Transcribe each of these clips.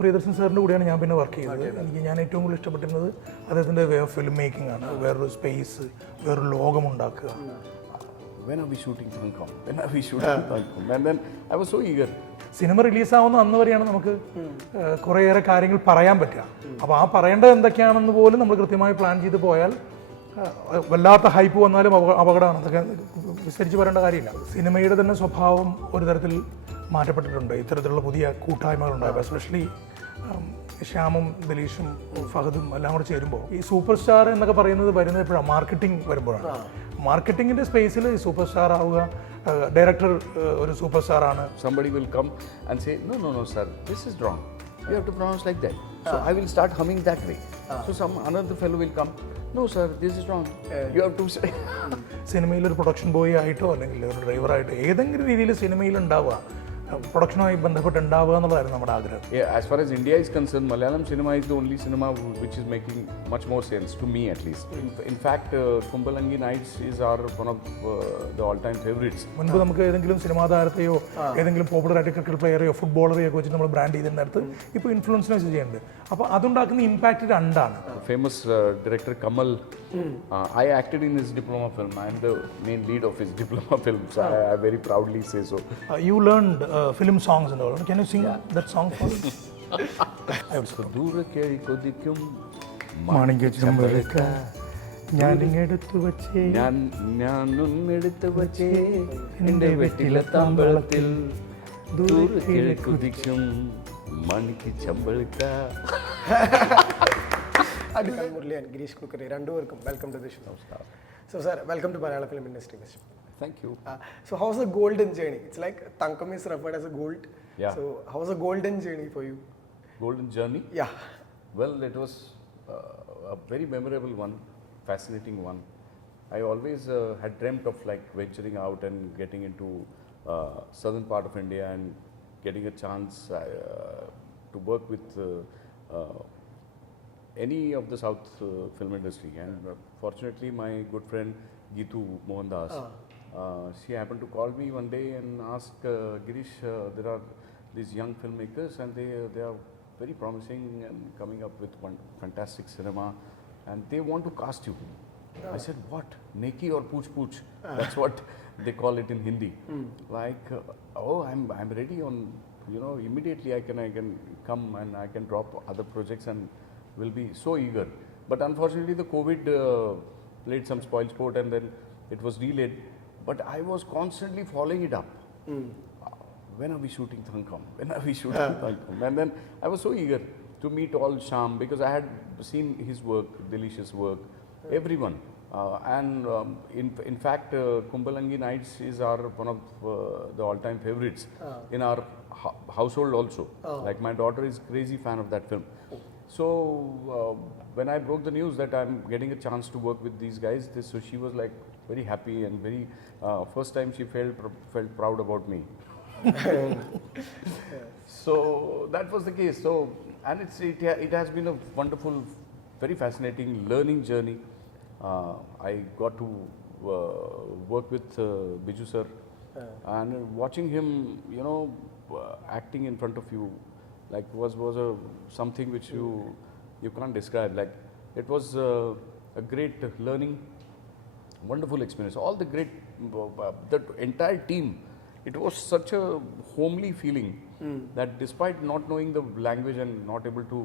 പ്രിയദർശൻ സാറിൻ്റെ കൂടെയാണ് ഞാൻ പിന്നെ വർക്ക് ചെയ്തത്. ഞാൻ ഏറ്റവും കൂടുതൽ ഇഷ്ടപ്പെട്ടിരുന്നത് അദ്ദേഹത്തിൻ്റെ വേ ഓഫ് ഫിലിം മേക്കിംഗ് ആണ്. വേറൊരു സ്പേസ്, വേറൊരു ലോകമുണ്ടാക്കുക. When are we shooting Thankam? When are we shooting Thankam? And then I was so eager. സിനിമ റിലീസാവുന്ന അന്ന് വരെയാണ് നമുക്ക് കുറേയേറെ കാര്യങ്ങൾ പറയാൻ പറ്റുക. അപ്പോൾ ആ പറയേണ്ടത് എന്തൊക്കെയാണെന്ന് പോലും നമ്മൾ കൃത്യമായി പ്ലാൻ ചെയ്ത് പോയാൽ വല്ലാത്ത ഹൈപ്പ് വന്നാലും അപകടമാണ്. അതൊക്കെ വിസ്തരിച്ച് പറയേണ്ട കാര്യമില്ല. സിനിമയുടെ തന്നെ സ്വഭാവം ഒരു തരത്തിൽ മാറ്റപ്പെട്ടിട്ടുണ്ട്. ഇത്തരത്തിലുള്ള പുതിയ കൂട്ടായ്മകളുണ്ടായപ്പോൾ, എസ്പെഷ്യലി ശ്യാമും ദിലീഷും ഫഹദും എല്ലാം കൂടെ ചേരുമ്പോൾ ഈ സൂപ്പർ സ്റ്റാർ എന്നൊക്കെ പറയുന്നത് വരുന്നത് എപ്പോഴാണ്? മാർക്കറ്റിംഗ് വരുമ്പോഴാണ്. മാർക്കറ്റിങ്ങിൻ്റെ സ്പേസിൽ സൂപ്പർ സ്റ്റാർ ആവുക, ഡയറക്ടർ ഒരു സൂപ്പർ സ്റ്റാർ ആണ്. Somebody will come and say, no, sir, this is wrong. You have to pronounce like that. So I will start humming that way. So another fellow will come, no sir, this is wrong. You have to say. സിനിമയിൽ ഒരു production boy ആയിട്ടോ അല്ലെങ്കിൽ ഒരു ഡ്രൈവറായിട്ടോ ഏതെങ്കിലും രീതിയിൽ സിനിമയിൽ ഉണ്ടാവുക, പ്രൊഡക്ഷനുമായി ബന്ധപ്പെട്ട് ഉണ്ടാവുക എന്നുള്ളതായിരുന്നു നമ്മുടെ ആഗ്രഹം. As far as India is concerned, Malayalam cinema is the only cinema which is making much more sense, to me at least. In fact, 𝐂𝐮𝐫𝐴𝐻𝐿𝐴 Nights is one of the all-time favorites. മുൻപ് നമുക്ക് ഏതെങ്കിലും സിനിമാ താരത്തെയോ ഏതെങ്കിലും പോപ്പുലർ ആയിട്ട് ക്രിക്കറ്റ് പ്ലെയറെയോ ഫുട്ബോളറെയോ ഒക്കെ വെച്ച് നമ്മൾ ബ്രാൻഡ് ചെയ്തിരുന്നിടത്ത് ഇപ്പോൾ ഇൻഫ്ലുവൻസിനെ വെച്ച് ചെയ്യുന്നുണ്ട്. അപ്പോൾ അതുണ്ടാക്കുന്ന ഇമ്പാക്റ്റ് രണ്ടാണ്. Famous director Kamal, I acted in his diploma film. I am the main lead of his diploma film, so I very proudly say so. You learned film songs and all. Can you sing that song for us? I would sing. ദൂരെ 𝐀𝐿𝐴 മാണിക്യ ചെമ്പഴക്ക ഞാനിങ്ങെടുത്തു വച്ചേ ഞാനൊന്നെടുത്തു വച്ചേ എൻ്റെ വെറ്റില താമ്പളത്തിൽ ദൂരെ 𝐀𝐿𝐴 മാണിക്യ ചെമ്പഴക്ക. Thangam Murali and Gireesh Kulkarni, രണ്ടുപേർക്കും welcome to the show. So sir, welcome to Malayalam film industry. Thank you. So how's the golden journey? It's like Thangam is referred as a gold. Yeah. So how's the golden journey for you? Golden journey? Yeah. Well, it was a very memorable one, fascinating one. I always had dreamt of like venturing out and getting into southern part of India and getting a chance to work with any of the South film industry. And fortunately, my good friend Geetu Mohandas, she happened to call me one day and ask, Gireesh, there are these young filmmakers and they are very promising and coming up with one fantastic cinema and they want to cast you. I said, what? Neki or pooch pooch? That's what they call it in Hindi. Like, I'm ready on, immediately I can come and I can drop other projects and will be so eager. But unfortunately the COVID played some spoil sport and then it was delayed. But I was constantly following it up. When are we shooting Thangam? When are we shooting Thangam? And then I was so eager to meet all Shyam because I had seen his work, Dilish's work, everyone. In fact, 𝐂𝐿𝐴𝐻𝐿𝐴 Nights is one of the all-time favorites in our household also. Like my daughter is crazy fan of that film. So when I broke the news that I'm getting a chance to work with these guys, so she was like very happy and very first time she felt proud about me. So that was the case. So and it has been a wonderful, very fascinating learning journey. I got to work with Biju sir and watching him, acting in front of you. Like was something which you can't describe. Like it was a great learning, wonderful experience. All the great, the entire team. It was such a homely feeling that despite not knowing the language and not able to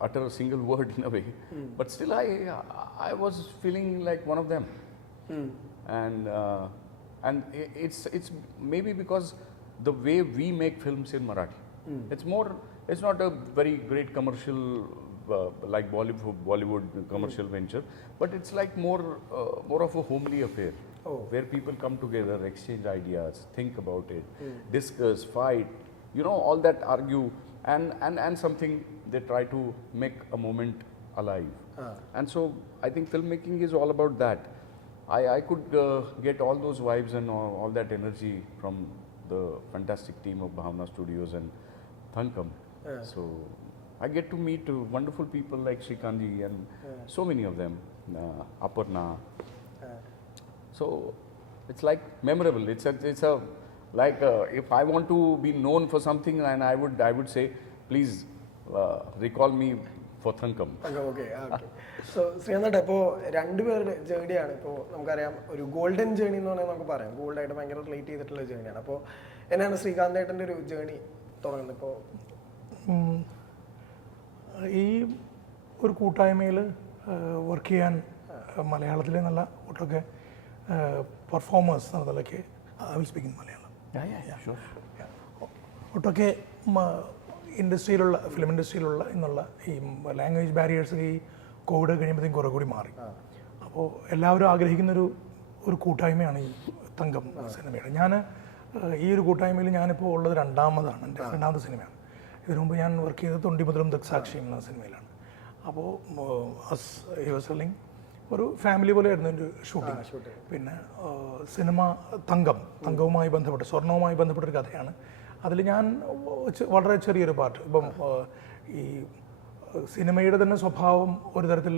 utter a single word in a way, but still I was feeling like one of them. And it's maybe because the way we make films in Marathi. It's not a very great commercial like Bollywood commercial venture, but it's like more of a homely affair where people come together, exchange ideas, think about it, discuss, fight, all that, argue, and something they try to make a moment alive. And so I think filmmaking is all about that. I could get all those vibes and all that energy from the fantastic team of Bhavna Studios and Thangam. So I get to meet wonderful people like Sreekanth and so many of them, Aparna. So it's like memorable. It's a like if I want to be known for something, and I would say, please recall me for Thankam. Okay okay. So Srikanth, ഇപ്പോൾ രണ്ടുപേരുടെ ജേണിയാണ്. ഇപ്പോൾ നമുക്കറിയാം ഒരു golden journey എന്ന് പറഞ്ഞാൽ നമുക്ക് പറയാം, ഗോൾഡായിട്ട് ഭയങ്കര റിലേറ്റ് ചെയ്തിട്ടുള്ള ജേണിയാണ്. അപ്പോൾ എന്നാണ് ശ്രീകാന്ത് ഏട്ടൻ്റെ ഒരു ജേണി തുടങ്ങുന്നത്? ഇപ്പോൾ ഈ ഒരു കൂട്ടായ്മയിൽ വർക്ക് ചെയ്യാൻ മലയാളത്തിലെ നല്ല ഒട്ടൊക്കെ പെർഫോമേഴ്സ് എന്നതിലൊക്കെ I will speak in Malayalam. ഒട്ടൊക്കെ ഇൻഡസ്ട്രിയിലുള്ള ഫിലിം ഇൻഡസ്ട്രിയിലുള്ള എന്നുള്ള ഈ ലാംഗ്വേജ് ബാരിയേഴ്സ് ഈ കോവിഡ് കഴിയുമ്പോഴത്തേക്കും കുറേ കൂടി മാറി. അപ്പോൾ എല്ലാവരും ആഗ്രഹിക്കുന്നൊരു കൂട്ടായ്മയാണ് ഈ തങ്കം സിനിമയുടെ. ഞാൻ ഈ ഒരു കൂട്ടായ്മയിൽ ഞാനിപ്പോൾ ഉള്ളത് രണ്ടാമതാണ്, എൻ്റെ രണ്ടാമത്തെ സിനിമയാണ്. ഇതിനു മുമ്പ് ഞാൻ വർക്ക് ചെയ്തത് തൊണ്ടി മുതലും ദക്സാക്ഷിയും എന്ന സിനിമയിലാണ്. അപ്പോൾ യുവസലിംഗ് ഒരു ഫാമിലി പോലെയായിരുന്നു എൻ്റെ ഷൂട്ടിംഗ്. പിന്നെ സിനിമ തങ്കവുമായി ബന്ധപ്പെട്ട് സ്വർണവുമായി ബന്ധപ്പെട്ടൊരു കഥയാണ്. അതിൽ ഞാൻ വളരെ ചെറിയൊരു പാർട്ട്. ഇപ്പം ഈ സിനിമയുടെ തന്നെ സ്വഭാവം ഒരു തരത്തിൽ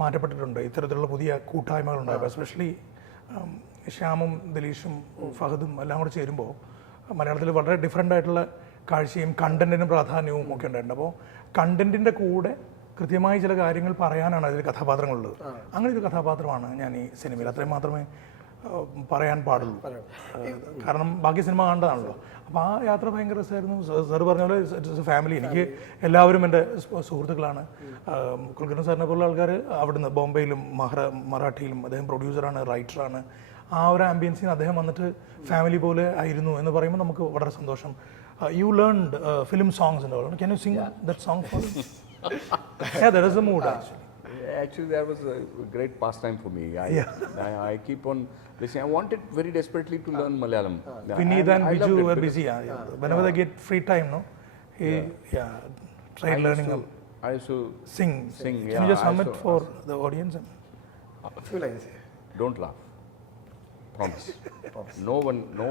മാറ്റപ്പെട്ടിട്ടുണ്ട്. ഇത്തരത്തിലുള്ള പുതിയ കൂട്ടായ്മകളുണ്ടായപ്പോൾ എസ്പെഷ്യലി ശ്യാമും ദിലീഷും ഫഹദും എല്ലാം കൂടെ ചേരുമ്പോൾ മലയാളത്തിൽ വളരെ ഡിഫറെൻ്റ് ആയിട്ടുള്ള കാഴ്ചയും കണ്ടൻറ്റിനും പ്രാധാന്യവും ഒക്കെ ഉണ്ടായിട്ടുണ്ട്. അപ്പോൾ കണ്ടൻറ്റിൻ്റെ കൂടെ കൃത്യമായി ചില കാര്യങ്ങൾ പറയാനാണ് അതിൽ കഥാപാത്രങ്ങളുള്ളത്. അങ്ങനെ ഒരു കഥാപാത്രമാണ് ഞാൻ ഈ സിനിമയിൽ. അത്രയും മാത്രമേ പറയാൻ പാടുള്ളൂ, കാരണം ബാക്കി സിനിമ കണ്ടതാണല്ലോ. അപ്പോൾ ആ യാത്ര ഭയങ്കര രസമായിരുന്നു. സാർ പറഞ്ഞ പോലെ ഇറ്റ്സ് എ ഫാമിലി. എനിക്ക് എല്ലാവരും എൻ്റെ സുഹൃത്തുക്കളാണ്. കുൽക്കർണി സാറിനെ പോലുള്ള ആൾക്കാർ അവിടുന്ന് ബോംബെയിലും മറാഠിയിലും, അദ്ദേഹം പ്രൊഡ്യൂസറാണ്, റൈറ്ററാണ്. ആ ഒരു ആംബിയൻസിൽ നിന്ന് അദ്ദേഹം വന്നിട്ട് ഫാമിലി പോലെ ആയിരുന്നു എന്ന് പറയുമ്പോൾ നമുക്ക് വളരെ സന്തോഷം. You learned film songs and all. Can you sing that song for us? Yeah, that is the mood actually. Actually, that was a great pastime for me. I keep on listening. I wanted very desperately to learn Malayalam. Vineet and Biju were busy. Whenever they get free time, no, try learning. I used to sing. Can you just hum it for the audience? Few lines. Don't laugh. Promise. No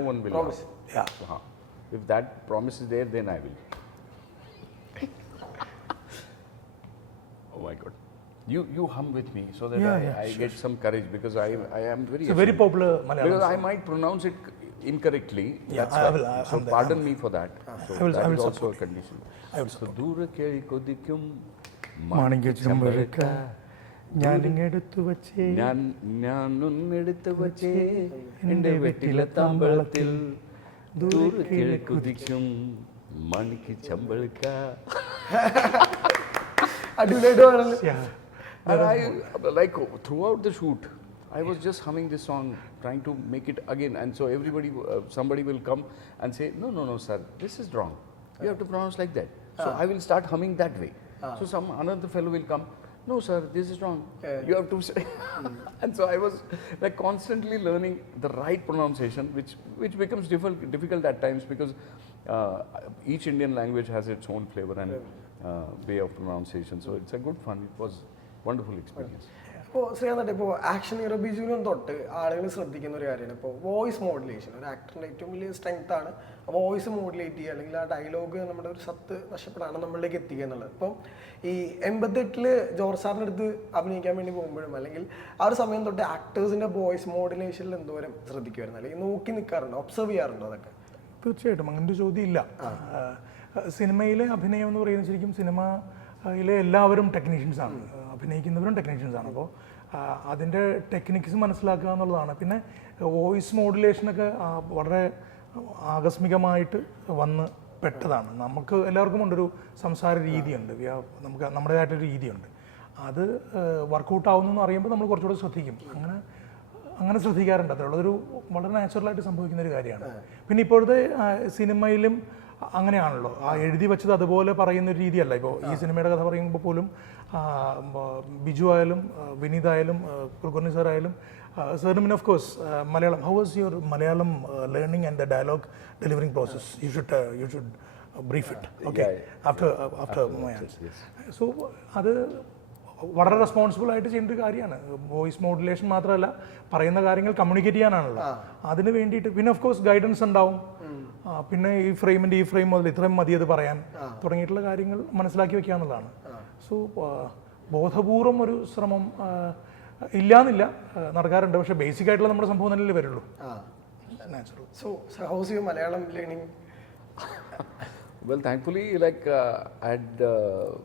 one will Promise. laugh. Yeah. If that promise is there, then I will. Oh my God. You hum with me so that I get some courage, because I am very. It's a very popular Malayalam because song. I might pronounce it incorrectly. Yeah, I will. So pardon me for that. So I will is also support a condition. I will So 𝐂𝐻𝐿𝐻𝐿 മാണിക്യച്ചമ്പഴക്ക ഞാനിങ്ങെടുത്തു വച്ചേ ഞാനൊന്നെടുത്തു വച്ചേ എൻ്റെ വെറ്റില താമ്പളത്തിൽ ദൂരക്കിഴക്കുതിക്കും മാണിക്യച്ചമ്പഴക്ക. And I, like, throughout the shoot, I was just humming this song, trying to make it again. And so everybody, somebody will come and say, no, sir, this is wrong. You have to pronounce like that. So I will start humming that way. So another fellow will come, no, sir, this is wrong. You have to say. And so I was like constantly learning the right pronunciation, which becomes difficult at times, because each Indian language has its own flavor and way of pronunciation. So it's a good fun. It was wonderful experience. ഇപ്പോൾ ശ്രീകാന്ത്, ഇപ്പോൾ action hero ബിജുവിനും തൊട്ട് ആളുകൾ ശ്രദ്ധിക്കുന്ന ഒരു കാര്യമാണ് ഇപ്പോൾ voice modulation. ഒരു ആക്ടറിൻ്റെ ഏറ്റവും വലിയ സ്ട്രെങ്ത് ആണ് വോയിസ് മോഡുലേറ്റ് ചെയ്യുക, അല്ലെങ്കിൽ ആ ഡയലോഗ് നമ്മുടെ ഒരു സത്ത് നഷ്ടപ്പെടാണ് നമ്മളിലേക്ക് എത്തിക്കുക എന്നുള്ളത്. ഇപ്പോൾ ഈ 88 ജോർജ് സാറിൻ്റെ അടുത്ത് അഭിനയിക്കാൻ വേണ്ടി പോകുമ്പോഴും, അല്ലെങ്കിൽ ആ ഒരു സമയം തൊട്ട് ആക്ടേഴ്സിൻ്റെ വോയിസ് മോഡുലേഷനിൽ എന്തോരം ശ്രദ്ധിക്കുമായിരുന്നു, അല്ലെങ്കിൽ നോക്കി നിൽക്കാറുണ്ടോ, ഒബ്സർവ് ചെയ്യാറുണ്ടോ അതൊക്കെ? തീർച്ചയായിട്ടും അങ്ങനെ ഒരു ചോദ്യം ഇല്ല. സിനിമയിലെ അഭിനയം എന്ന് പറയുന്നത് ശരിക്കും സിനിമയിലെ എല്ലാവരും ടെക്നീഷ്യൻസാണ്, അഭിനയിക്കുന്നവരും ടെക്നീഷ്യൻസാണ്. അപ്പോൾ അതിൻ്റെ ടെക്നിക്സ് മനസ്സിലാക്കുക എന്നുള്ളതാണ്. പിന്നെ വോയിസ് മോഡുലേഷനൊക്കെ വളരെ ആകസ്മികമായിട്ട് വന്ന് പെട്ടതാണ്. നമുക്ക് എല്ലാവർക്കും ഉണ്ടൊരു സംസാര രീതിയുണ്ട്, നമുക്ക് നമ്മുടേതായിട്ടൊരു രീതിയുണ്ട്. അത് വർക്കൗട്ട് ആവുന്നു അറിയുമ്പോൾ നമ്മൾ കുറച്ചുകൂടെ ശ്രദ്ധിക്കും. അങ്ങനെ ശ്രദ്ധിക്കാറുണ്ട്. അതുള്ളതൊരു വളരെ നാച്ചുറലായിട്ട് സംഭവിക്കുന്ന ഒരു കാര്യമാണ്. പിന്നെ ഇപ്പോഴത്തെ സിനിമയിലും അങ്ങനെയാണല്ലോ, ആ എഴുതി വെച്ചത് അതുപോലെ പറയുന്ന ഒരു രീതിയല്ല. ഇപ്പോൾ ഈ സിനിമയുടെ കഥ പറയുമ്പോൾ പോലും ബിജു ആയാലും വിനീത് ആയാലും കുൽക്കർണി സാർ ആയാലും സാറിന് പിന്നെ of course Malayalam, how was your Malayalam learning and the dialogue delivering process? You should brief it, okay, after my answer. So അത് വളരെ റെസ്പോൺസിബിൾ ആയിട്ട് ചെയ്യേണ്ട ഒരു കാര്യമാണ്. വോയിസ് മോഡുലേഷൻ മാത്രമല്ല, പറയുന്ന കാര്യങ്ങൾ കമ്മ്യൂണിക്കേറ്റ് ചെയ്യാനാണല്ലോ. അതിന് വേണ്ടിയിട്ട് പിന്നെ ഓഫ് കോഴ്സ് ഗൈഡൻസ് ഉണ്ടാവും. പിന്നെ ഈ ഫ്രെയിം മുതൽ ഇത്രയും മതി അത് പറയാൻ തുടങ്ങിയിട്ടുള്ള കാര്യങ്ങൾ മനസ്സിലാക്കി വെക്കുക എന്നുള്ളതാണ്. സോ ബോധപൂർവം ഒരു ശ്രമം ഇല്ലാന്നില്ല, നടക്കാറുണ്ട്. പക്ഷേ ബേസിക് ആയിട്ടുള്ള നമ്മുടെ സംഭവം തന്നെ വരുള്ളൂ. So house your Malayalam learning? Well, thankfully, I had the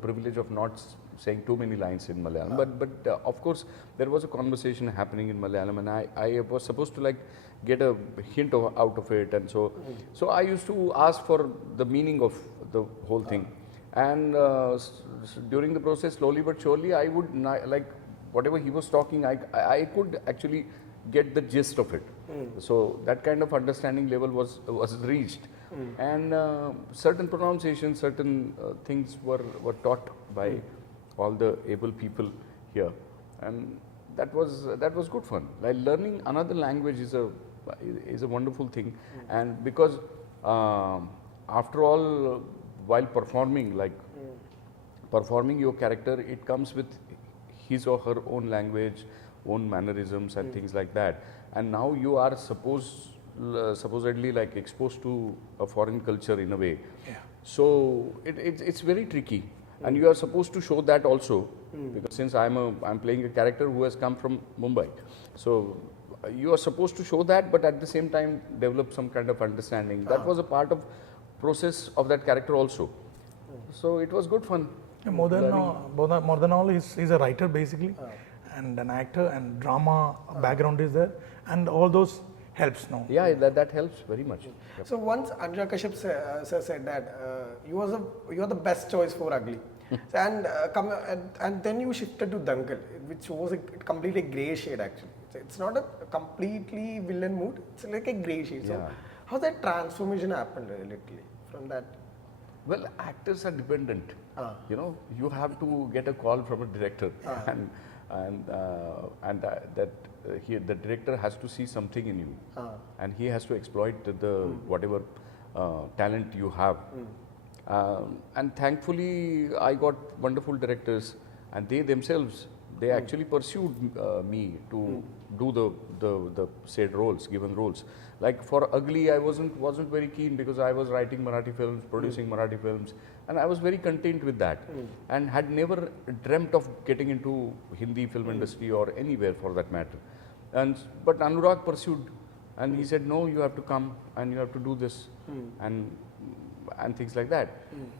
privilege of not saying too many lines in Malayalam, but of course there was a conversation happening in Malayalam, and I was supposed to get a hint out of it, and so I used to ask for the meaning of the whole thing, and during the process, slowly but surely, I would whatever he was talking, I could actually get the gist of it. So that kind of understanding level was reached, and certain pronunciations, certain things were taught by all the able people here, and that was good fun. Like learning another language is a wonderful thing, and because after all, while performing performing your character, it comes with his or her own language, own mannerisms and things like that, and now you are supposedly exposed to a foreign culture in a way. So it's very tricky, and you are supposed to show that also, because since I'm playing a character who has come from Mumbai, so you are supposed to show that, but at the same time develop some kind of understanding. That was a part of process of that character also. So it was good fun. More than all, he's a writer basically, and an actor, and drama background is there, and all those helps now. Yeah, that helps very much. Yep. So once Anurag Kashyap sir said that you are the best choice for ugly. So, and then you shifted to Dangal, which was a completely grey shade actually. So it's not a completely villain mood, it's like a grey shade. So how that transformation happened literally from that? Well, actors are dependent. You have to get a call from a director, and the director has to see something in you, and he has to exploit the whatever talent you have. And thankfully, I got wonderful directors, and they themselves actually pursued me to do the said roles, given roles. Like for Ugly, I wasn't very keen, because I was writing Marathi films, producing Marathi films, and I was very content with that, and had never dreamt of getting into Hindi film industry or anywhere for that matter. But Anurag pursued, and he said, no, you have to come and you have to do this, and things like that.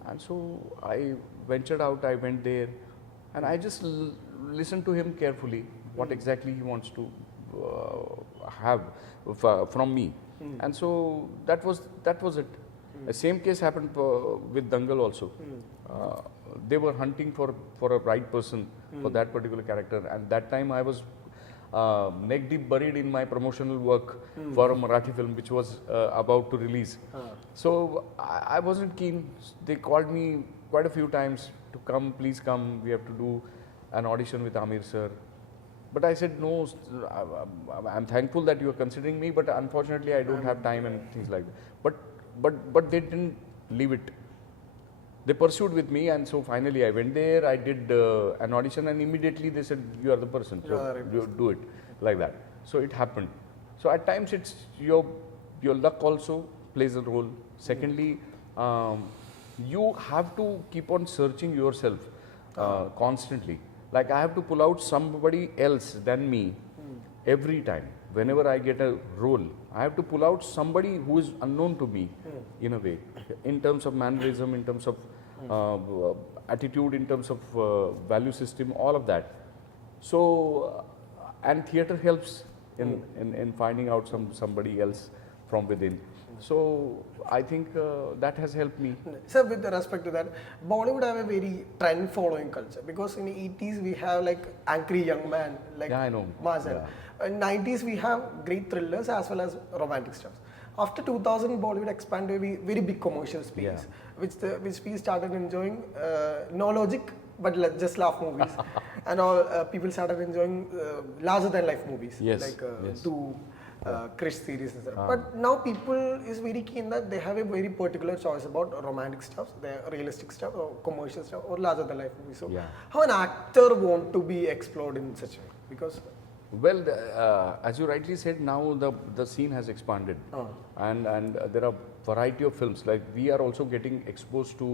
And so I ventured out, I went there, and I just listened to him carefully, what exactly he wants to have from me. And so that was it. The same case happened with Dangal also. They were hunting for a right person for that particular character, and that time I was neck deep buried in my promotional work for a Marathi film which was about to release. So I wasn't keen. They called me quite a few times to come, please come, we have to do an audition with Amir sir. But I said, no, I'm thankful that you are considering me, but unfortunately I don't have time and things like that. But they didn't leave it. They pursued with me, and so finally I went there, I did an audition, and immediately they said, you are the person, so you do it, like that. So it happened. So at times it's your luck also plays a role. Secondly, you have to keep on searching yourself constantly. Like I have to pull out somebody else than me every time. Whenever I get a role, I have to pull out somebody who is unknown to me in a way, in terms of mannerism, in terms of attitude, in terms of value system, all of that. So, and theatre helps in finding out somebody else from within. So I think that has helped me. So with respect to that, Bollywood have a very trend following culture, because in the 80s we have like angry young man like I know. Mazen. In 90s we have great thrillers as well as romantic stuff. After 2000, Bollywood expanded to a very big commercial space, which we started enjoying no logic but just laugh movies, and all people started enjoying larger than life movies like Krish series and stuff. But now people is very keen that they have a very particular choice about romantic stuff, the realistic stuff, or commercial stuff, or larger than life movies. So how an actor want to be explored in such a way? Because well, as you rightly said, now the scene has expanded, and there are variety of films. Like we are also getting exposed to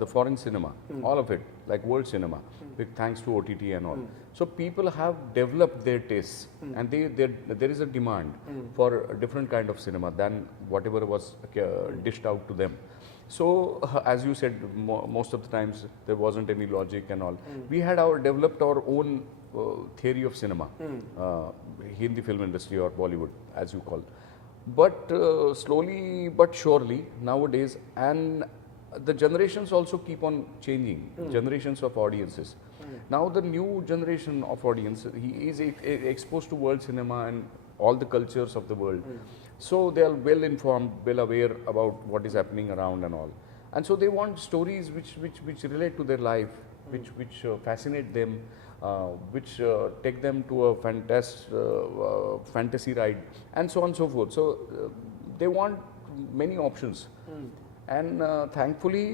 the foreign cinema, all of it, like world cinema, thanks to OTT and all. So people have developed their tastes, and there is a demand for a different kind of cinema than whatever was dished out to them. So as you said, most of the times there wasn't any logic and all. We had developed our own theory of cinema, Hindi film industry or Bollywood, as you call. But slowly but surely nowadays, and the generations also keep on changing, generations of audiences. Now the new generation of audience, he is exposed to world cinema and all the cultures of the world. So they are well informed, well aware about what is happening around and all. And so they want stories which relate to their life, which fascinate them, which take them to a fantasy ride, and so on and so forth. So they want many options. And thankfully,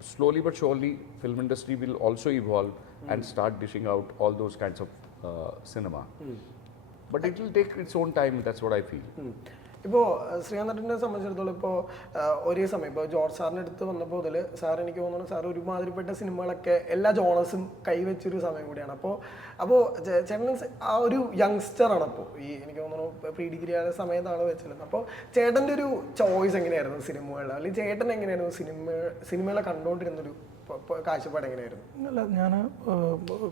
slowly but surely, film industry will also evolve and start dishing out all those kinds of cinema. But it will take its own time, that's what I feel. ഇപ്പോൾ ശ്രീകാന്തിനെ സംബന്ധിച്ചിടത്തോളം ഇപ്പോൾ ഒരേ സമയം ഇപ്പോൾ ജോർജ് സാറിൻ്റെ അടുത്ത് വന്നപ്പോൾ മുതൽ സാർ എനിക്ക് തോന്നുന്നു സാർ ഒരുമാതിരിപ്പെട്ട സിനിമകളൊക്കെ എല്ലാ ജോണേഴ്സും കൈവച്ചൊരു സമയം കൂടിയാണ്. അപ്പോൾ ചേട്ടൻ ആ ഒരു യങ്സ്റ്ററാണ്. അപ്പോൾ ഈ എനിക്ക് തോന്നുന്നു പ്രീ ഡിഗ്രി ആയ സമയത്താണ് വെച്ചിരുന്നത്. അപ്പോൾ ചേട്ടൻ്റെ ഒരു ചോയ്സ് എങ്ങനെയായിരുന്നു സിനിമകളിൽ, അല്ലെങ്കിൽ ചേട്ടൻ എങ്ങനെയായിരുന്നു സിനിമകളെ കണ്ടുകൊണ്ടിരുന്നൊരു കാഴ്ചപ്പാട് എങ്ങനെയായിരുന്നു? അല്ല, ഞാൻ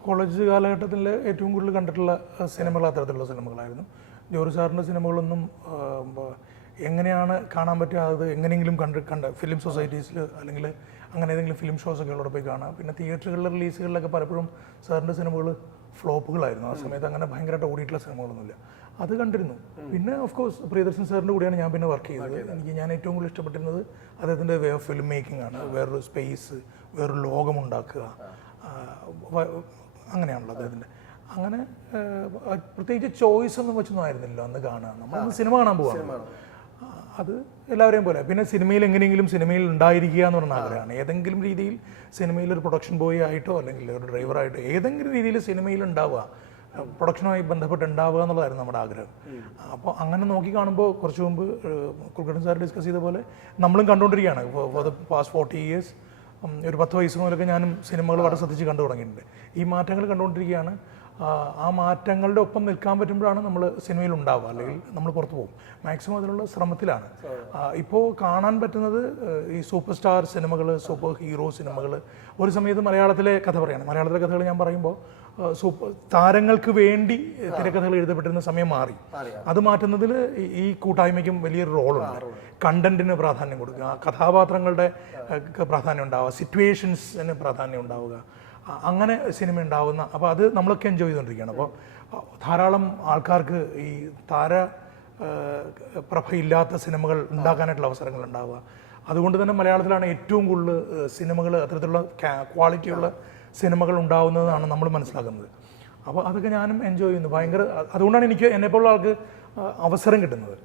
കോളേജ് കാലഘട്ടത്തിൽ ഏറ്റവും കൂടുതൽ കണ്ടിട്ടുള്ള സിനിമകൾ അത്തരത്തിലുള്ള സിനിമകളായിരുന്നു. ജോർജ് സാറിൻ്റെ സിനിമകളൊന്നും എങ്ങനെയാണ് കാണാൻ പറ്റുക, അത് എങ്ങനെയെങ്കിലും കണ്ട ഫിലിം സൊസൈറ്റീസിൽ അല്ലെങ്കിൽ അങ്ങനെ ഏതെങ്കിലും ഫിലിം ഷോസൊക്കെ ഉള്ളവിടെ പോയി കാണാം. പിന്നെ തിയേറ്ററുകളിലെ റിലീസുകളിലൊക്കെ പലപ്പോഴും സാറിൻ്റെ സിനിമകൾ ഫ്ലോപ്പുകളായിരുന്നു. ആ സമയത്ത് അങ്ങനെ ഭയങ്കരമായിട്ട് ഓടിയിട്ടുള്ള സിനിമകളൊന്നുമില്ല. അത് കണ്ടിരുന്നു. പിന്നെ ഓഫ് കോഴ്സ് പ്രിയദർശൻ സാറിൻ്റെ കൂടെയാണ് ഞാൻ പിന്നെ വർക്ക് ചെയ്തത്. ഞാൻ ഏറ്റവും കൂടുതൽ ഇഷ്ടപ്പെട്ടിരുന്നത് അദ്ദേഹത്തിൻ്റെ വേ ഓഫ് ഫിലിം മേക്കിംഗ് ആണ്. വേറൊരു സ്പേസ്, വേറൊരു ലോകമുണ്ടാക്കുക, അങ്ങനെയാണല്ലോ അദ്ദേഹത്തിൻ്റെ. അങ്ങനെ പ്രത്യേകിച്ച് ചോയ്സ് ഒന്നും വെച്ചൊന്നും ആയിരുന്നില്ല അന്ന് കാണാൻ. നമ്മൾ സിനിമ കാണാൻ പോവാണ്, അത് എല്ലാവരെയും പോലെ. പിന്നെ സിനിമയിൽ എങ്ങനെയെങ്കിലും സിനിമയിൽ ഉണ്ടായിരിക്കുക എന്ന് പറഞ്ഞ ആഗ്രഹമാണ്. ഏതെങ്കിലും രീതിയിൽ സിനിമയിൽ ഒരു പ്രൊഡക്ഷൻ ബോയ് ആയിട്ടോ അല്ലെങ്കിൽ ഒരു ഡ്രൈവറായിട്ടോ ഏതെങ്കിലും രീതിയിൽ സിനിമയിൽ ഉണ്ടാവുക, പ്രൊഡക്ഷനുമായി ബന്ധപ്പെട്ട് ഉണ്ടാവുക എന്നുള്ളതായിരുന്നു നമ്മുടെ ആഗ്രഹം. അപ്പോൾ അങ്ങനെ നോക്കി കാണുമ്പോൾ കുറച്ച് മുമ്പ് കുൽക്കർണി സാർ ഡിസ്കസ് ചെയ്ത പോലെ നമ്മളും കണ്ടുകൊണ്ടിരിക്കുകയാണ്. ഫോർ ദ പാസ്റ്റ് 40 years, ഒരു 10 വയസ്സ് മുതലൊക്കെ ഞാനും സിനിമകൾ വളരെ ശ്രദ്ധിച്ച് കണ്ടു തുടങ്ങിയിട്ടുണ്ട്. ഈ മാറ്റങ്ങൾ കണ്ടുകൊണ്ടിരിക്കുകയാണ്. ആ മാറ്റങ്ങളുടെ ഒപ്പം നിൽക്കാൻ പറ്റുമ്പോഴാണ് നമ്മൾ സിനിമയിൽ ഉണ്ടാവുക, അല്ലെങ്കിൽ നമ്മൾ പുറത്തു പോകും. മാക്സിമം അതിനുള്ള ശ്രമത്തിലാണ്. ഇപ്പോൾ കാണാൻ പറ്റുന്നത് ഈ സൂപ്പർ സ്റ്റാർ സിനിമകൾ, സൂപ്പർ ഹീറോ സിനിമകൾ. ഒരു സമയത്ത് മലയാളത്തിലെ കഥ പറയാണ്. മലയാളത്തിലെ കഥകൾ ഞാൻ പറയുമ്പോൾ താരങ്ങൾക്ക് വേണ്ടി തിരക്കഥകൾ എഴുതപ്പെട്ടിരുന്ന സമയം മാറി. അത് മാറ്റുന്നതിൽ ഈ കൂട്ടായ്മയ്ക്കും വലിയൊരു റോളുണ്ട്. കണ്ടന്റിന് പ്രാധാന്യം കൊടുക്കുക, കഥാപാത്രങ്ങളുടെ പ്രാധാന്യം ഉണ്ടാവുക, സിറ്റുവേഷൻസിന് പ്രാധാന്യം ഉണ്ടാവുക, അങ്ങനെ സിനിമ ഉണ്ടാവുന്ന. അപ്പോൾ അത് നമ്മളൊക്കെ എൻജോയ് ചെയ്തുകൊണ്ടിരിക്കുകയാണ്. അപ്പോൾ ധാരാളം ആൾക്കാർക്ക് ഈ പ്രഭയില്ലാത്ത സിനിമകൾ ഉണ്ടാക്കാനായിട്ടുള്ള അവസരങ്ങൾ ഉണ്ടാവുക. അതുകൊണ്ട് തന്നെ മലയാളത്തിലാണ് ഏറ്റവും കൂടുതൽ സിനിമകൾ, അത്തരത്തിലുള്ള ക്വാളിറ്റിയുള്ള സിനിമകൾ ഉണ്ടാവുന്നതാണ് നമ്മൾ മനസ്സിലാക്കുന്നത്. അപ്പോൾ അതൊക്കെ ഞാനും എൻജോയ് ചെയ്യുന്നു ഭയങ്കര. അതുകൊണ്ടാണ് എനിക്ക് എന്നെപ്പോലുള്ള ആൾക്ക് അവസരം കിട്ടുന്നത്.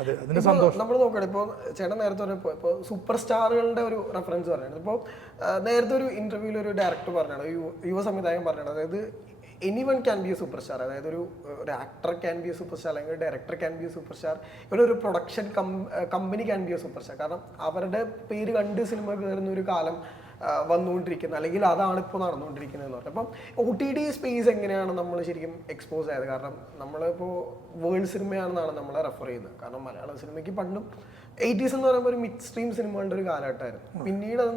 അതെ, അതിന്റെ സന്തോഷം. നമ്മൾ നോക്കണം, ഇപ്പോൾ ചേട്ടൻ നേരത്തെ പറഞ്ഞപ്പോൾ ഇപ്പോൾ സൂപ്പർ സ്റ്റാറുകളുടെ ഒരു റെഫറൻസ് പറഞ്ഞത്, ഇപ്പോൾ നേരത്തെ ഒരു ഇന്റർവ്യൂവിൽ ഒരു ഡയറക്ടർ പറഞ്ഞാണ്, യുവ സംവിധായകൻ പറഞ്ഞാണ്, അതായത് anyone can be a superstar. അതായത് ഒരു actor can be a superstar, അല്ലെങ്കിൽ director can be a superstar, ഇവിടെ ഒരു production company can be a superstar. കാരണം അവരുടെ പേര് കണ്ട് സിനിമ കയറുന്ന ഒരു കാലം വന്നുകൊണ്ടിരിക്കുന്നത്, അല്ലെങ്കിൽ അതാണ് ഇപ്പോൾ നടന്നുകൊണ്ടിരിക്കുന്നതെന്ന് പറഞ്ഞത്. അപ്പം OTT സ്പേസ് എങ്ങനെയാണ് നമ്മൾ ശരിക്കും എക്സ്പോസ് ആയത്? കാരണം നമ്മളിപ്പോൾ വേൾഡ് സിനിമയാണെന്നാണ് നമ്മളെ റെഫർ ചെയ്യുന്നത്. കാരണം മലയാള സിനിമയ്ക്ക് പണ്ടും 80s എന്ന് പറയുമ്പോൾ ഒരു മിഡ് സ്ട്രീം സിനിമകളുടെ ഒരു കാലഘട്ടമായിരുന്നു. പിന്നീട് അത്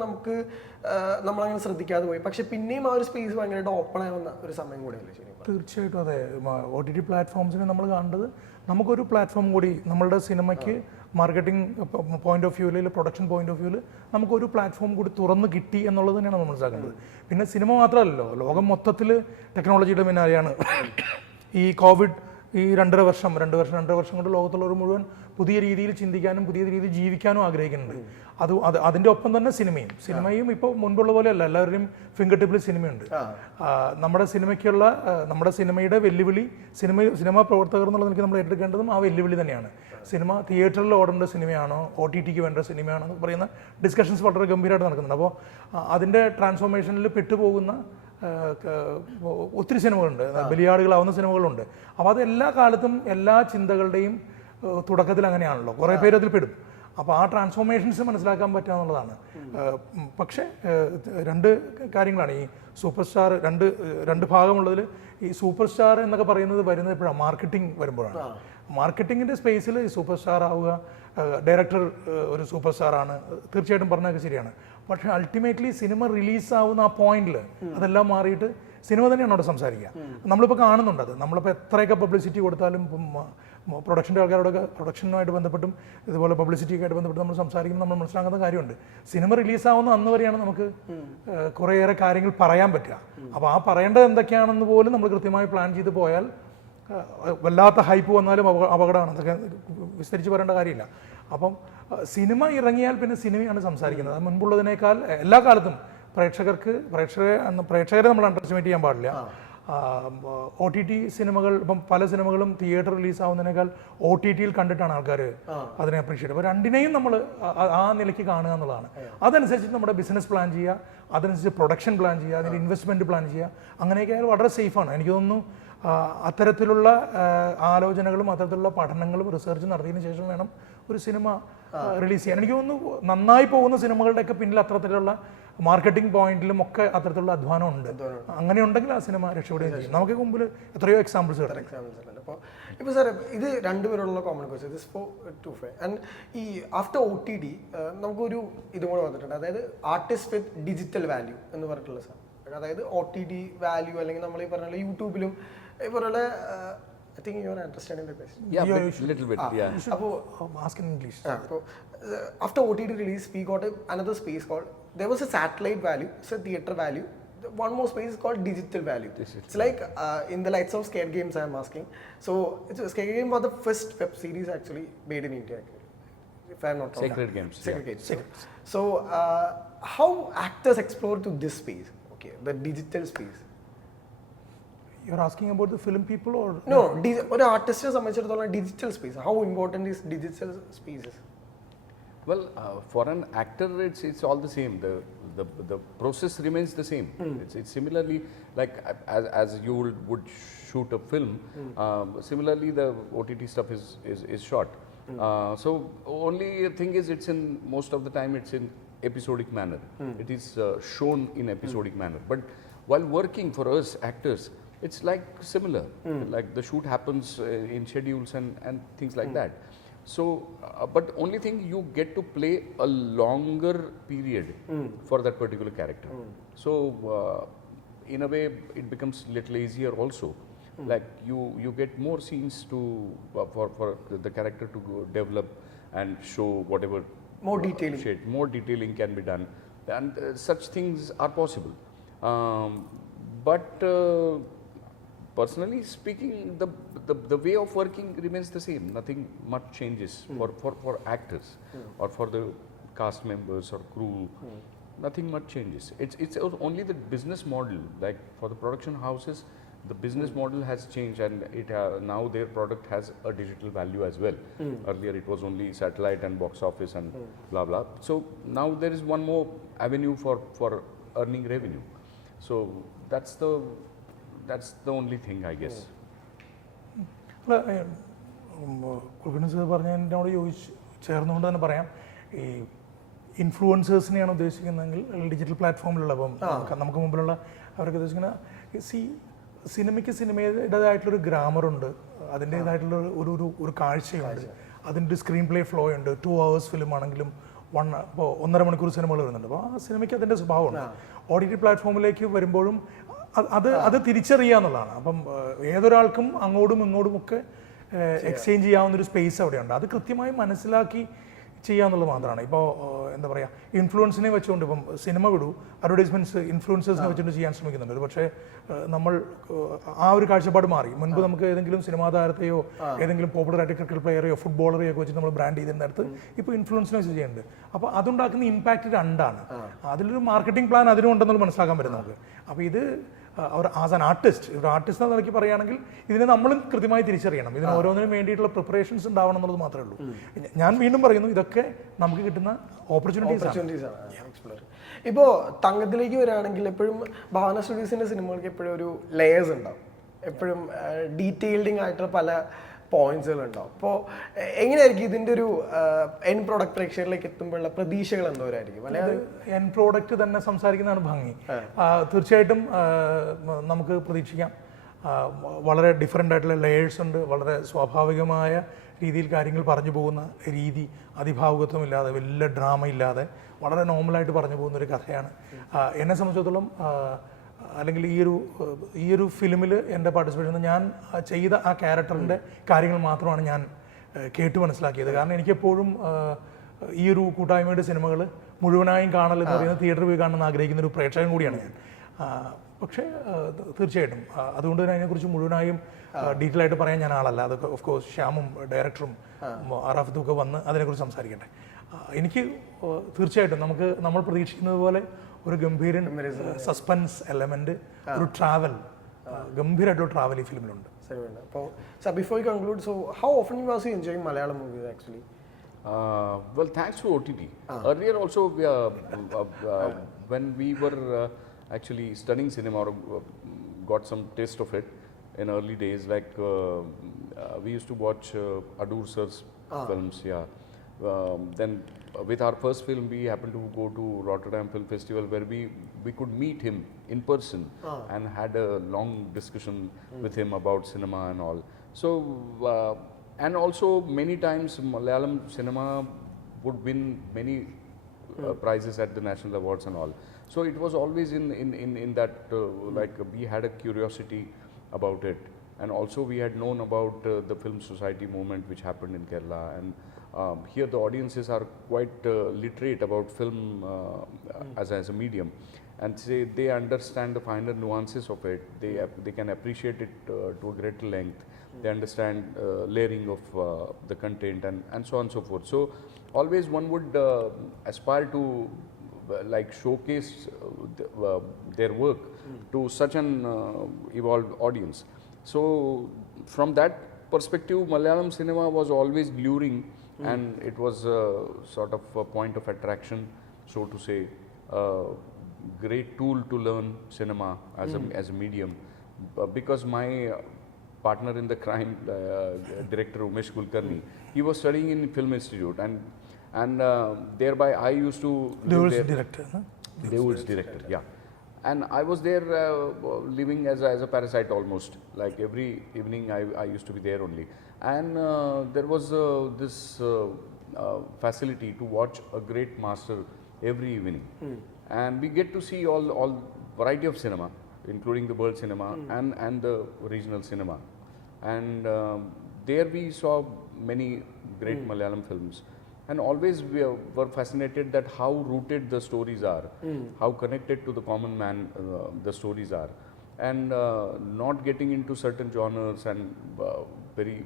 നമ്മളങ്ങനെ ശ്രദ്ധിക്കാതെ പോയി. പക്ഷെ പിന്നെയും ആ ഒരു സ്പേസ് ഭയങ്കരമായിട്ട് ഓപ്പൺ ആവുന്ന ഒരു സമയം കൂടെയല്ലേ ശരി? തീർച്ചയായിട്ടും അതെ. OTT പ്ലാറ്റ്ഫോംസിനെ നമ്മൾ കാണേണ്ടത് നമുക്കൊരു പ്ലാറ്റ്ഫോം കൂടി നമ്മളുടെ സിനിമയ്ക്ക് മാർക്കറ്റിംഗ് പോയിന്റ് ഓഫ് വ്യൂവിൽ, പ്രൊഡക്ഷൻ പോയിന്റ് ഓഫ് വ്യൂവിൽ നമുക്കൊരു പ്ലാറ്റ്ഫോം കൂടി തുറന്ന് കിട്ടി എന്നുള്ളത് തന്നെയാണ് നമ്മൾ മനസ്സിലാക്കേണ്ടത്. പിന്നെ സിനിമ മാത്രമല്ലല്ലോ, ലോകം മൊത്തത്തിൽ ടെക്നോളജിയുടെ പിന്നാലെയാണ്. ഈ കോവിഡ് ഈ 2.5 വർഷം കൊണ്ട് ലോകത്തുള്ളവർ മുഴുവൻ പുതിയ രീതിയിൽ ചിന്തിക്കാനും പുതിയ രീതിയിൽ ജീവിക്കാനും ആഗ്രഹിക്കുന്നുണ്ട്. അതിൻ്റെ ഒപ്പം തന്നെ സിനിമയും ഇപ്പോൾ മുൻപുള്ള പോലെയല്ല, എല്ലാവരുടെയും ഫിംഗർ ടിപ്പിൽ സിനിമയുണ്ട്. നമ്മുടെ സിനിമയ്ക്കുള്ള നമ്മുടെ സിനിമയുടെ വെല്ലുവിളി, സിനിമാ പ്രവർത്തകർ എന്നുള്ള നിലയ്ക്ക് നമ്മൾ ഏറ്റെടുക്കേണ്ടതും ആ വെല്ലുവിളി തന്നെയാണ്. സിനിമ തിയേറ്ററിൽ ഓടേണ്ട സിനിമയാണോ OTTക്ക് വേണ്ട സിനിമയാണോ എന്ന് പറയുന്ന ഡിസ്കഷൻസ് വളരെ ഗംഭീരമായിട്ട് നടക്കുന്നുണ്ട്. അപ്പോൾ അതിൻ്റെ ട്രാൻസ്ഫോർമേഷനിൽ പെട്ടുപോകുന്ന ഒത്തിരി സിനിമകളുണ്ട്, ബലിയാടുകളാവുന്ന സിനിമകളുണ്ട്. അപ്പോൾ അത് എല്ലാ കാലത്തും എല്ലാ ചിന്തകളുടെയും തുടക്കത്തിൽ അങ്ങനെയാണല്ലോ, കുറേ പേര് അതിൽ പെടും. അപ്പോൾ ആ ട്രാൻസ്ഫോർമേഷൻസ് മനസ്സിലാക്കാൻ പറ്റുക എന്നുള്ളതാണ്. പക്ഷേ രണ്ട് കാര്യങ്ങളാണ് ഈ സൂപ്പർ സ്റ്റാർ, രണ്ട് ഭാഗമുള്ളതിൽ ഈ സൂപ്പർ സ്റ്റാർ എന്നൊക്കെ പറയുന്നത് വരുന്നത് എപ്പോഴാണ്, മാർക്കറ്റിംഗ് വരുമ്പോഴാണ്. മാർക്കറ്റിങ്ങിൻ്റെ സ്പേസിൽ ഈ സൂപ്പർ സ്റ്റാർ ആവുക, ഡയറക്ടർ ഒരു സൂപ്പർ സ്റ്റാറാണ്, തീർച്ചയായിട്ടും പറഞ്ഞതൊക്കെ ശരിയാണ്. പക്ഷേ അൾട്ടിമേറ്റ്ലി സിനിമ റിലീസാവുന്ന ആ പോയിന്റിൽ അതെല്ലാം മാറിയിട്ട് സിനിമ തന്നെയാണ് അവിടെ സംസാരിക്കുക. നമ്മളിപ്പോൾ കാണുന്നുണ്ട് അത്. നമ്മളിപ്പോൾ എത്രയൊക്കെ പബ്ലിസിറ്റി കൊടുത്താലും ഇപ്പം പ്രൊഡക്ഷൻ്റെ ആൾക്കാരോടൊക്കെ പ്രൊഡക്ഷനുമായിട്ട് ബന്ധപ്പെട്ടും ഇതുപോലെ പബ്ലിസിറ്റിയൊക്കെ ബന്ധപ്പെട്ട് നമ്മൾ സംസാരിക്കുമ്പോൾ നമ്മൾ മനസ്സിലാക്കുന്ന കാര്യമുണ്ട്, സിനിമ റിലീസാവുന്ന അന്ന് വരെയാണ് നമുക്ക് കുറേയേറെ കാര്യങ്ങൾ പറയാൻ പറ്റുക. അപ്പോൾ ആ പറയേണ്ടത് എന്തൊക്കെയാണെന്ന് പോലും നമ്മൾ കൃത്യമായി പ്ലാൻ ചെയ്ത് പോയാൽ വല്ലാത്ത ഹൈപ്പ് വന്നാലും അപകടമാണ്. അതൊക്കെ വിസ്തരിച്ച് പറയേണ്ട കാര്യമില്ല. അപ്പം സിനിമ ഇറങ്ങിയാൽ പിന്നെ സിനിമയാണ് സംസാരിക്കുന്നത്. അത് മുൻപുള്ളതിനേക്കാൾ എല്ലാ കാലത്തും പ്രേക്ഷകരെ നമ്മൾ അണ്ടർ എസ്റ്റിമേറ്റ് ചെയ്യാൻ പാടില്ല. OTT സിനിമകൾ, ഇപ്പം പല സിനിമകളും തിയേറ്റർ റിലീസാവുന്നതിനേക്കാൾ OTTയിൽ കണ്ടിട്ടാണ് ആൾക്കാർ അതിനെ അപ്രീഷിയേറ്റ്. അപ്പോൾ രണ്ടിനെയും നമ്മൾ ആ നിലയ്ക്ക് കാണുക എന്നുള്ളതാണ്. അതനുസരിച്ച് നമ്മുടെ ബിസിനസ് പ്ലാൻ ചെയ്യുക, അതനുസരിച്ച് പ്രൊഡക്ഷൻ പ്ലാൻ ചെയ്യുക, അതിൻ്റെ ഇൻവെസ്റ്റ്മെൻറ്റ് പ്ലാൻ ചെയ്യുക. അങ്ങനെയൊക്കെ ആയാൽ വളരെ സേഫാണ്. എനിക്ക് തോന്നുന്നു അത്തരത്തിലുള്ള ആലോചനകളും അത്തരത്തിലുള്ള പഠനങ്ങളും റിസർച്ചും നടത്തിയതിനു ശേഷം വേണം ഒരു സിനിമ റിലീസ് ചെയ്യാൻ. എനിക്ക് തോന്നുന്നു നന്നായി പോകുന്ന സിനിമകളുടെയൊക്കെ പിന്നിൽ അത്തരത്തിലുള്ള മാർക്കറ്റിംഗ് പോയിന്റിലും ഒക്കെ അത്തരത്തിലുള്ള അധ്വാനം ഉണ്ട്. അങ്ങനെ ഉണ്ടെങ്കിൽ ആ സിനിമ രക്ഷപ്പെടുകയും ചെയ്യും. നമുക്ക് മുമ്പിൽ എത്രയോ എക്സാമ്പിൾസ് കിട്ടും. ഇപ്പോൾ സാർ ഇത് രണ്ടുപേരുള്ള common question, this four to five and ഈ ആഫ്റ്റർ OTT നമുക്കൊരു ഇതും കൂടെ വന്നിട്ടുണ്ട്, അതായത് ആർട്ടിസ്റ്റ് വിത്ത് ഡിജിറ്റൽ വാല്യൂ എന്ന് പറഞ്ഞിട്ടുള്ള സാർ. അതായത് OTT വാല്യൂ അല്ലെങ്കിൽ നമ്മൾ ഈ പറഞ്ഞ യൂട്യൂബിലും ഇതുപോലുള്ള I think you are understanding the question. Yeah, little bit. Yeah. So, ask in English. After OTT release, we got another space called. There was a satellite value, it's a theater value. One more space is called digital value. It's like in the lights of Scared Games, I am asking. So, Scared Games was the first web series actually made in India. If I am not wrong. Sacred Games. Sacred Games. So, how actors explore to this space? Okay, the digital space. You're asking about the film people or no? ഒരു ആർട്ടിസ്റ്റിനെ സംബന്ധിച്ചിടത്തോളം digital space, how important is digital spaces? Well, for an actor, it's all the same. The process remains the same. It's similarly like as you would shoot a film. Similarly, the OTT stuff is shot. So only thing is, it's in most of the time it's in episodic manner. It is shown in episodic manner. But while working for us actors, it's like similar. Like the shoot happens in schedules and things like that. So, but only thing, you get to play a longer period for that particular character. So, in a way, it becomes little easier also. Like you get more scenes to for the character to develop and show whatever more detailing. More detailing can be done, and such things are possible. But personally speaking, the way of working remains the same. Nothing much changes for actors or for the cast members or crew. Nothing much changes. It's only the business model. Like for the production houses, the business model has changed, and it now their product has a digital value as well. Earlier it was only satellite and box office and blah blah. So now there is one more avenue for earning revenue. So that's the only thing, I guess. Kulkarni sir പറഞ്ഞതിനോട് ചേർന്നുകൊണ്ട് തന്നെ പറയാം, ഈ ഇൻഫ്ലുവൻസേഴ്സിനെയാണ് ഉദ്ദേശിക്കുന്നതെങ്കിൽ ഡിജിറ്റൽ പ്ലാറ്റ്ഫോമിലുള്ള, അപ്പം നമുക്ക് മുമ്പിലുള്ള അവരൊക്കെ ഉദ്ദേശിക്കുന്ന സിനിമയുടേതായിട്ടുള്ളൊരു ഗ്രാമറുണ്ട്, അതിൻ്റേതായിട്ടുള്ള ഒരു കാഴ്ചയുണ്ട്, അതിൻ്റെ സ്ക്രീൻ പ്ലേ ഫ്ലോ ഉണ്ട്. 2 hours ഫിലിം ആണെങ്കിലും ഇപ്പോൾ 1.5 മണിക്കൂർ സിനിമകൾ വരുന്നുണ്ട്. അപ്പോൾ ആ സിനിമയ്ക്ക് അതിൻ്റെ സ്വഭാവമുണ്ട്. OTT പ്ലാറ്റ്ഫോമിലേക്ക് വരുമ്പോഴും അത് തിരിച്ചറിയുക എന്നുള്ളതാണ്. അപ്പം ഏതൊരാൾക്കും അങ്ങോട്ടും ഇങ്ങോട്ടും ഒക്കെ എക്സ്ചേഞ്ച് ചെയ്യാവുന്നൊരു സ്പേസ് അവിടെയുണ്ട്. അത് കൃത്യമായി മനസ്സിലാക്കി ചെയ്യാന്നുള്ളത് മാത്രമാണ്. ഇപ്പോൾ എന്താ പറയുക, ഇൻഫ്ലുവൻസിനെ വെച്ചുകൊണ്ട് ഇപ്പം സിനിമ വിടൂ, അഡ്വർടൈസ്മെൻറ്റ്സ് ഇൻഫ്ലുവൻസേഴ്സിനെ വെച്ചുകൊണ്ട് ചെയ്യാൻ ശ്രമിക്കുന്നുണ്ട്. പക്ഷേ നമ്മൾ ആ ഒരു കാഴ്ചപ്പാട് മാറി. മുൻപ് നമുക്ക് ഏതെങ്കിലും സിനിമാ താരത്തെയോ ഏതെങ്കിലും പോപ്പുലർ ആയിട്ട് ക്രിക്കറ്റ് പ്ലെയറെയോ ഫുട്ബോളറെയോ ഒക്കെ വെച്ച് നമ്മൾ ബ്രാൻഡ് ചെയ്തിരുന്നിടത്ത് ഇപ്പോൾ ഇൻഫ്ലുവൻസിനെ വെച്ച് ചെയ്യുന്നുണ്ട്. അപ്പോൾ അതുണ്ടാക്കുന്ന ഇമ്പാക്റ്റ് രണ്ടാണ്. അതിലൊരു മാർക്കറ്റിംഗ് പ്ലാൻ അതിനും ഉണ്ടെന്നുള്ളത് മനസ്സിലാക്കാൻ പറ്റും നമുക്ക്. അപ്പോൾ ഇത് ആസ് ആൻ ആർട്ടിസ്റ്റ്, ഒരു ആർട്ടിസ്റ്റ് എന്ന നിലയ്ക്ക് പറയുകയാണെങ്കിൽ ഇതിനെ നമ്മളും കൃത്യമായി തിരിച്ചറിയണം. ഇതിന് ഓരോന്നിനും വേണ്ടിയിട്ടുള്ള പ്രിപ്പറേഷൻസ് ഉണ്ടാവണം എന്നുള്ളത് മാത്രമേ ഉള്ളൂ. ഞാൻ വീണ്ടും പറയുന്നു, ഇതൊക്കെ നമുക്ക് കിട്ടുന്ന ഓപ്പർച്യൂണിറ്റീസ് ആണ്. ഇപ്പോൾ തങ്കത്തിലേക്ക് വരികയാണെങ്കിൽ എപ്പോഴും ഭാവന സ്റ്റുഡിയോസിൻ്റെ സിനിമകൾക്ക് എപ്പോഴും ഒരു ലെയേഴ്സ് ഉണ്ടാവും. എപ്പോഴും ഡീറ്റെയിൽഡിങ് ആയിട്ടുള്ള പോയിന്റ്സുകളുണ്ടാവും. അപ്പോൾ എങ്ങനെയായിരിക്കും ഇതിൻ്റെ ഒരു എൻ പ്രോഡക്റ്റ് പ്രേക്ഷകരിലേക്ക് എത്തുമ്പോഴുള്ള പ്രതീക്ഷകൾ എന്തോരായിരിക്കും? അല്ലെങ്കിൽ എൻ പ്രോഡക്റ്റ് തന്നെ സംസാരിക്കുന്നതാണ് ഭംഗി. തീർച്ചയായിട്ടും നമുക്ക് പ്രതീക്ഷിക്കാം. വളരെ ഡിഫറെൻ്റ് ആയിട്ടുള്ള ലെയേഴ്സ് ഉണ്ട്. വളരെ സ്വാഭാവികമായ രീതിയിൽ കാര്യങ്ങൾ പറഞ്ഞു പോകുന്ന രീതി, അതിഭാവുകത്വമില്ലാതെ, വലിയ ഡ്രാമ ഇല്ലാതെ വളരെ നോർമലായിട്ട് പറഞ്ഞു പോകുന്ന ഒരു കഥയാണ്. എന്നെ സംബന്ധിച്ചിടത്തോളം അല്ലെങ്കിൽ ഈ ഒരു ഫിലിമിൽ എൻ്റെ പാർട്ടിസിപ്പേഷൻ ഞാൻ ചെയ്ത ആ ക്യാരക്ടറിൻ്റെ കാര്യങ്ങൾ മാത്രമാണ് ഞാൻ കേട്ട് മനസ്സിലാക്കിയത്. കാരണം എനിക്കെപ്പോഴും ഈ ഒരു കൂട്ടായ്മയുടെ സിനിമകൾ മുഴുവനായും കാണലെന്ന് പറയുന്നത് തിയേറ്ററിൽ പോയി കാണണമെന്ന് ആഗ്രഹിക്കുന്ന ഒരു പ്രേക്ഷകൻ കൂടിയാണ് ഞാൻ. പക്ഷേ തീർച്ചയായിട്ടും അതുകൊണ്ട് തന്നെ അതിനെക്കുറിച്ച് മുഴുവനായും ഡീറ്റെയിൽ ആയിട്ട് പറയാൻ ഞാൻ ആളല്ല. അത് ഓഫ് കോഴ്സ് ശ്യാമും ഡയറക്ടറും ആറാഫത്തും ഒക്കെ വന്ന് അതിനെക്കുറിച്ച് സംസാരിക്കട്ടെ. എനിക്ക് തീർച്ചയായിട്ടും നമ്മൾ പ്രതീക്ഷിക്കുന്നത് പോലെ ഒരു ഗംഭീരൻ സസ്പെൻസ് എലമെന്റ്, ഒരു ട്രാവൽ, ഗംഭീരമായിട്ടുള്ള ട്രാവൽ ഈ ഫിലിമിലുണ്ട്. അപ്പോൾ before you conclude, so how often you was enjoying Malayalam movies actually? Well, thanks to OTT. Earlier also, when we were actually studying cinema or got some taste of it in early days, like we used to watch Adur sir's films. Then with our first film, we happened to go to Rotterdam Film Festival, where we could meet him in person and had a long discussion with him about cinema and all. So and also many times Malayalam cinema would win many prizes at the national awards and all. So it was always in that like we had a curiosity about it, and also we had known about the film society movement which happened in Kerala, and here the audiences are quite literate about film as a medium, and they understand the finer nuances of it. They can appreciate it to a greater length. They understand layering of the content and so on and so forth. So always one would aspire to like showcase their work to such an evolved audience. So from that perspective, Malayalam cinema was always luring, and it was sort of a point of attraction, so to say, a great tool to learn cinema as a medium, because my partner in the crime, director Gireesh Kulkarni, he was studying in Film Institute, and thereby I used to Devil's director, yeah. And I was there living as a parasite almost. Like every evening I used to be there only. And there was this facility to watch a great master every evening. And we get to see all variety of cinema, including the world cinema and the regional cinema. And there we saw many great Malayalam films. And always we were fascinated that how rooted the stories are, how connected to the common man the stories are, and not getting into certain genres and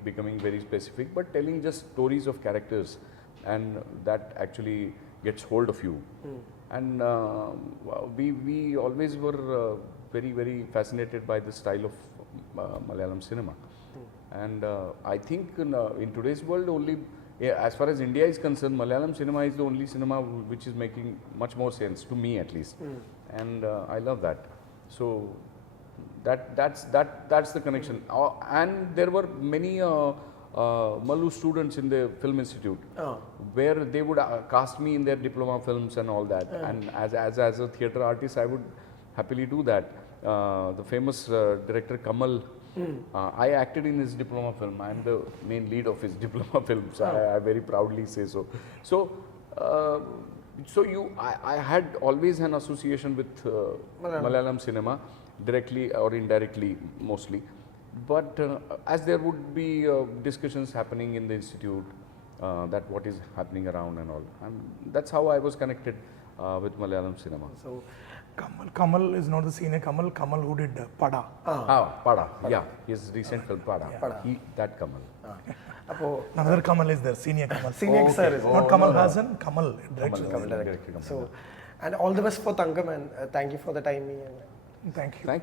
becoming very specific, but telling just stories of characters, and that actually gets hold of you. And we always were very, very fascinated by the style of Malayalam cinema. And I think in today's world only, as far as India is concerned, Malayalam cinema is the only cinema which is making much more sense, to me at least. And I love that. So that's the connection. And there were many Malu students in the Film Institute, where they would cast me in their diploma films and all that. And as a theatre artist, I would happily do that. The famous director Kamal, I acted in his diploma film. I am the main lead of his diploma films. I very proudly say so. So I had always an association with Malayalam cinema, directly or indirectly, mostly. But as there would be discussions happening in the institute, that what is happening around and all, and that's how I was connected with Malayalam cinema. So Kamal is not the senior Kamal who did Pada. Pada, yeah, his recent film Pada. That Kamal. Another Kamal is there, senior Kamal. Senior sir is not Kamal Hassan, Kamal director. So, and all the best for Thangam, and thank you for the timing. Thank you.